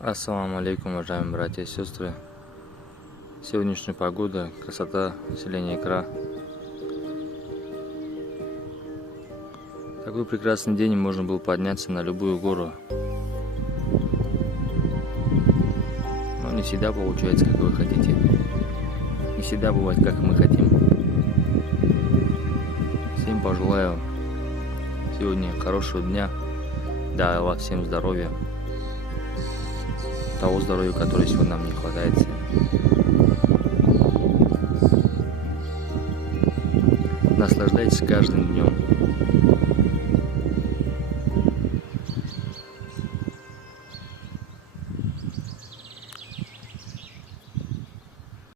Ассаламу алейкум, уважаемые братья и сестры. Сегодняшняя погода, красота, селение Икра. Такой прекрасный день, можно было подняться на любую гору. Но не всегда получается, как вы хотите. Не всегда бывает, как мы хотим. Всем пожелаю сегодня хорошего дня. Да, Аллах всем здоровья. Того здоровья, которое сегодня нам не хватает. Наслаждайтесь каждым днем.